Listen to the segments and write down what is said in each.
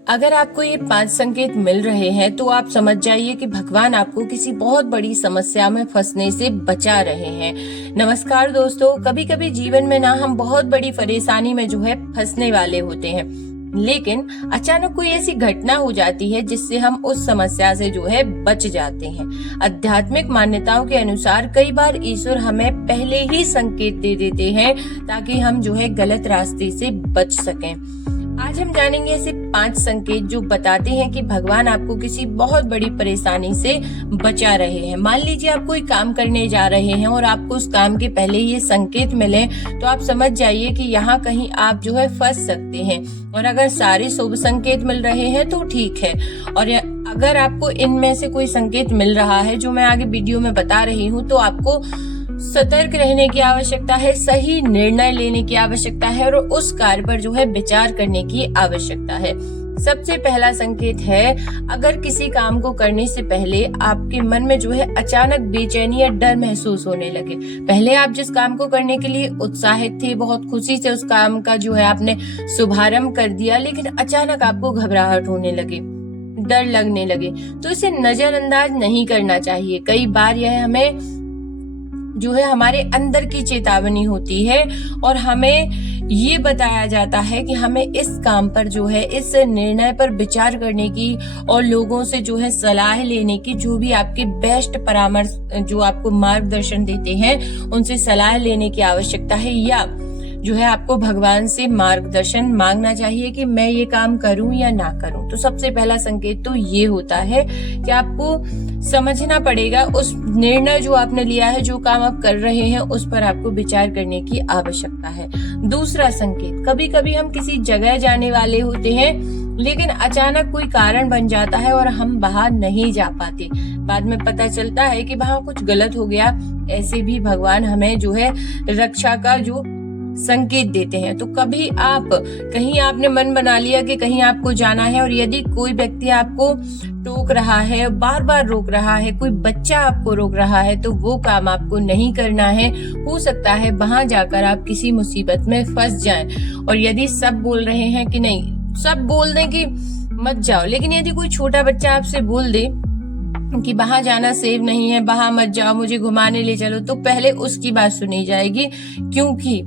अगर आपको ये 5 संकेत मिल रहे हैं तो आप समझ जाइए कि भगवान आपको किसी बहुत बड़ी समस्या में फंसने से बचा रहे हैं। नमस्कार दोस्तों, कभी कभी जीवन में ना हम बहुत बड़ी परेशानी में जो है फंसने वाले होते हैं, लेकिन अचानक कोई ऐसी घटना हो जाती है जिससे हम उस समस्या से जो है बच जाते हैं। आध्यात्मिक मान्यताओं के अनुसार कई बार ईश्वर हमें पहले ही संकेत दे देते हैं ताकि हम जो है गलत रास्ते से बच सकें। आज हम जानेंगे ऐसे 5 संकेत जो बताते हैं कि भगवान आपको किसी बहुत बड़ी परेशानी से बचा रहे हैं। मान लीजिए आप कोई काम करने जा रहे हैं और आपको उस काम के पहले ये संकेत मिले तो आप समझ जाइए कि यहाँ कहीं आप जो है फंस सकते हैं। और अगर सारे शुभ संकेत मिल रहे हैं तो ठीक है, और अगर आपको इनमें से कोई संकेत मिल रहा है जो मैं आगे वीडियो में बता रही हूँ तो आपको सतर्क रहने की आवश्यकता है, सही निर्णय लेने की आवश्यकता है और उस कार्य पर जो है विचार करने की आवश्यकता है। सबसे पहला संकेत है, अगर किसी काम को करने से पहले आपके मन में जो है अचानक बेचैनी या डर महसूस होने लगे। पहले आप जिस काम को करने के लिए उत्साहित थे, बहुत खुशी से उस काम का जो है आपने शुभारंभ कर दिया, लेकिन अचानक आपको घबराहट होने लगे, डर लगने लगे, तो इसे नजरअंदाज नहीं करना चाहिए। कई बार यह हमें जो है हमारे अंदर की चेतावनी होती है और हमें ये बताया जाता है कि हमें इस काम पर जो है, इस निर्णय पर विचार करने की और लोगों से जो है सलाह लेने की, जो भी आपके बेस्ट परामर्श जो आपको मार्गदर्शन देते हैं उनसे सलाह लेने की आवश्यकता है, या जो है आपको भगवान से मार्गदर्शन मांगना चाहिए कि मैं ये काम करूं या ना करूं। तो सबसे पहला संकेत तो ये होता है कि आपको समझना पड़ेगा उस निर्णय जो आपने लिया है, जो काम आप कर रहे हैं उस पर आपको विचार करने की आवश्यकता है। दूसरा संकेत, कभी कभी हम किसी जगह जाने वाले होते हैं लेकिन अचानक कोई कारण बन जाता है और हम वहां नहीं जा पाते। बाद में पता चलता है कि वहां कुछ गलत हो गया। ऐसे भी भगवान हमें जो है रक्षा का जो संकेत देते हैं। तो कभी आप कहीं आपने मन बना लिया कि कहीं आपको जाना है और यदि कोई व्यक्ति आपको टोक रहा है, बार बार रोक रहा है, कोई बच्चा आपको रोक रहा है, तो वो काम आपको नहीं करना है। हो सकता है वहां जाकर आप किसी मुसीबत में फंस जाएं। और यदि सब बोल रहे हैं कि नहीं, सब बोल दें कि मत जाओ, लेकिन यदि कोई छोटा बच्चा आपसे बोल दे कि वहां जाना सेफ नहीं है, वहां मत जाओ, मुझे घुमाने ले चलो, तो पहले उसकी बात सुनी जाएगी, क्योंकि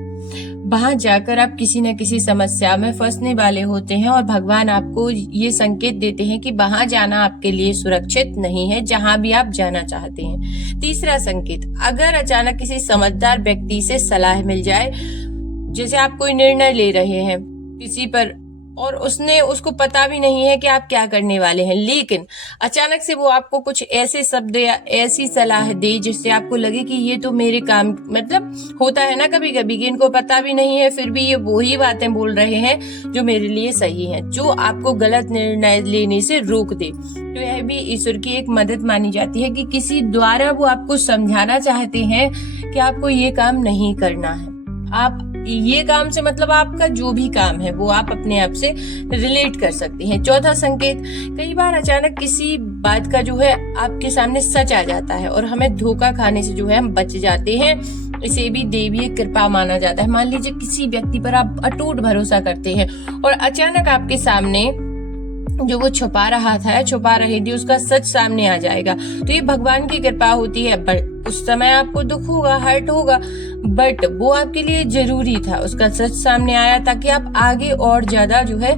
वहां जाकर आप किसी न किसी समस्या में फंसने वाले होते हैं और भगवान आपको ये संकेत देते हैं कि वहां जाना आपके लिए सुरक्षित नहीं है, जहां भी आप जाना चाहते हैं। तीसरा संकेत, अगर अचानक किसी समझदार व्यक्ति से सलाह मिल जाए, जैसे आप कोई निर्णय ले रहे हैं किसी पर और उसको पता भी नहीं है कि आप क्या करने वाले हैं, लेकिन अचानक से वो आपको कुछ ऐसे शब्द या ऐसी सलाह दे जिससे आपको लगे कि ये तो मेरे काम, मतलब होता है ना कभी कभी कि इनको पता भी नहीं है फिर भी ये वही बातें बोल रहे हैं जो मेरे लिए सही है, जो आपको गलत निर्णय लेने से रोक दे। तो यह भी ईश्वर की एक मदद मानी जाती है कि किसी द्वारा वो आपको समझाना चाहते हैं कि आपको ये काम नहीं करना है। आप ये काम से मतलब आपका जो भी काम है वो आप अपने आप से रिलेट कर सकते हैं। चौथा संकेत, कई बार अचानक किसी बात का जो है आपके सामने सच आ जाता है और हमें धोखा खाने से जो है हम बच जाते हैं। इसे भी देवीय कृपा माना जाता है। मान लीजिए किसी व्यक्ति पर आप अटूट भरोसा करते हैं और अचानक आपके सामने जो वो छुपा रही थी उसका सच सामने आ जाएगा, तो ये भगवान की कृपा होती है। उस समय आपको दुख होगा, हर्ट होगा, बट वो आपके लिए जरूरी था, उसका सच सामने आया ताकि आप आगे और ज्यादा जो है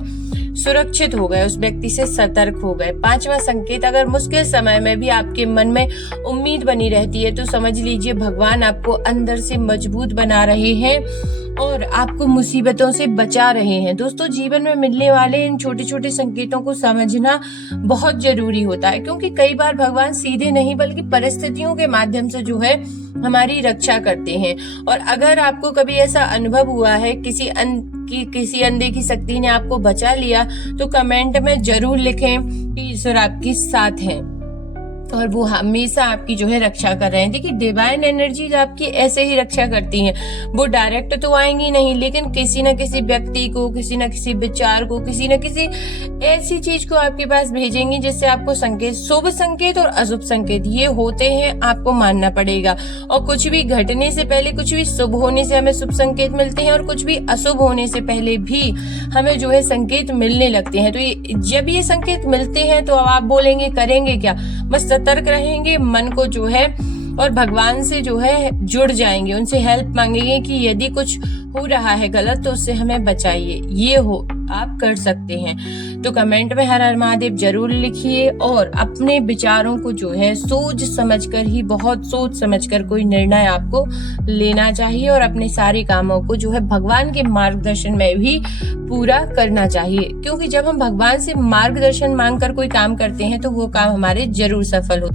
सुरक्षित हो गए, उस व्यक्ति से सतर्क हो गए। पांचवा संकेत, अगर मुश्किल समय में भी आपके मन में उम्मीद बनी रहती है तो समझ लीजिए भगवान आपको अंदर से मजबूत बना रहे हैं और आपको मुसीबतों से बचा रहे हैं। दोस्तों, जीवन में मिलने वाले इन छोटे छोटे संकेतों को समझना बहुत जरूरी होता है, क्योंकि कई बार भगवान सीधे नहीं बल्कि परिस्थितियों के माध्यम से जो है हमारी रक्षा करते हैं। और अगर आपको कभी ऐसा अनुभव हुआ है किसी अनदेखी शक्ति ने आपको बचा लिया, तो कमेंट में जरूर लिखें कि ईश्वर आपके साथ है। और वो हमेशा आपकी जो है रक्षा कर रहे हैं। देखिए डिवाइन एनर्जीज आपकी ऐसे ही रक्षा करती हैं। वो डायरेक्ट तो आएंगी नहीं, लेकिन किसी न किसी व्यक्ति को, किसी न किसी विचार को, किसी न किसी ऐसी चीज को आपके पास भेजेंगी जिससे आपको संकेत, शुभ संकेत और अशुभ संकेत ये होते हैं, आपको मानना पड़ेगा। और कुछ भी घटने से पहले, कुछ भी शुभ होने से हमें शुभ संकेत मिलते हैं, और कुछ भी अशुभ होने से पहले भी हमें जो है संकेत मिलने लगते हैं। तो जब ये संकेत मिलते हैं तो अब आप बोलेंगे करेंगे क्या? बस सतर्क रहेंगे, मन को जो है और भगवान से जो है जुड़ जाएंगे, उनसे हेल्प मांगेंगे कि यदि कुछ हो रहा है गलत तो उससे हमें बचाइए। ये हो आप कर सकते हैं। तो कमेंट में हर हर महादेव जरूर लिखिए, और अपने विचारों को जो है सोच समझकर ही, बहुत सोच समझकर कोई निर्णय आपको लेना चाहिए, और अपने सारे कामों को जो है भगवान के मार्गदर्शन में भी पूरा करना चाहिए। क्योंकि जब हम भगवान से मार्गदर्शन मांगकर कोई काम करते हैं तो वो काम हमारे जरूर सफल होते हैं।